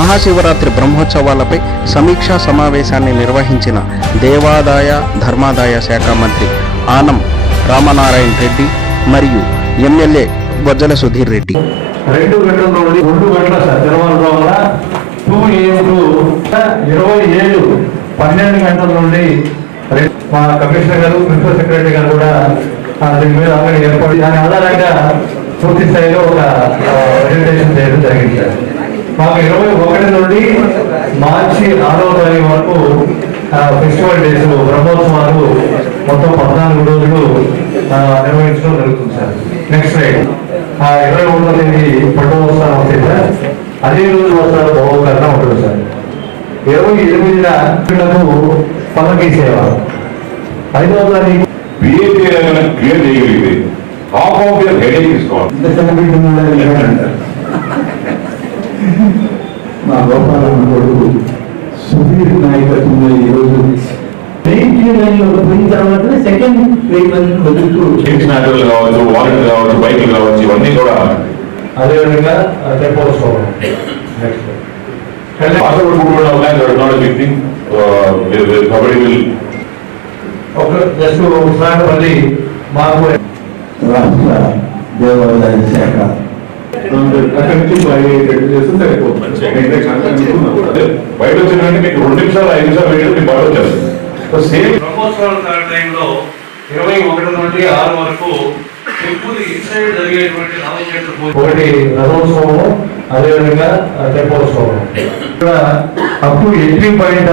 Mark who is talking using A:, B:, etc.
A: మహాశివరాత్రి బ్రహ్మోత్సవాలపై సమీక్షా సమావేశాన్ని నిర్వహించిన దేవాదాయ ధర్మాదాయ శాఖ మంత్రి ఆనం రామనారాయణ రెడ్డి మరియు ఎమ్మెల్యే బొజ్జల సుధీర్ రెడ్డి.
B: రెండు గంటల నుండి రెండు గంటల సార్ టూ ఏడు ఇరవై ఏడు పన్నెండు గంటల నుండి మా కమిషనర్ గారు ప్రిన్సిపల్ సెక్రటరీ గారు కూడా దీని మీద ఆల్రెడీ ఏర్పాటు దాని ఆధారంగా పూర్తి స్థాయిలో ఒక మాకు ఇరవై ఒకటి నుండి మార్చి ఆరో తారీఖు వరకు ఫెస్టివల్ డేస్ బ్రహ్మోత్సవాలు మొత్తం పద్నాలుగు రోజులు నిర్వహించడం జరుగుతుంది సార్. నెక్స్ట్ రైట్ ఆ ఇరవై ఒకటో తేదీ పండుగ వస్తాను వస్తాయి సార్. అదే రోజు వస్తారు బహుకరణ ఉంటుంది సార్. ఇరవై ఎనిమిదిన పిల్లలకు పల్లకి సేవ. ఐదవ తారీఖు
C: క్లియర్ చేయగలిగితే హాఫ్ ఆఫ్ యర్ హెడేక్ తీసుకోవాలి
D: కొడుకు సుధీర్ నాయకత్వంలో ఈరోజు మెయిన్ లైన్లో పోయిన తర్వాత సెకండ్ వెహికల్ వదులుతూ
C: కింగ్స్ నాటలు కావచ్చు వాలెట్ కావచ్చు బైకులు కావచ్చు ఇవన్నీ కూడా
B: అదేవిధంగా నెక్స్ట్ మాకు
D: రాష్ట్ర దేవాదాయ శాఖ.
C: అక్కడి నుంచి చేస్తే సరిపోతుంది? వచ్చిందంటే మీకు రెండు నిమిషాలు ఐదు నిమిషాలు వేయడం మీకు బాగా వచ్చేస్తుంది. సేమ్
B: బ్రహ్మోత్సవాల టైంలో ఇరవై ఒకటి నుండి ఆరు వరకు ఒకటి రథోత్సవం అదేవిధంగా తెప్పోత్సవం ఇక్కడ అప్ టు ఎంట్రీ పాయింట్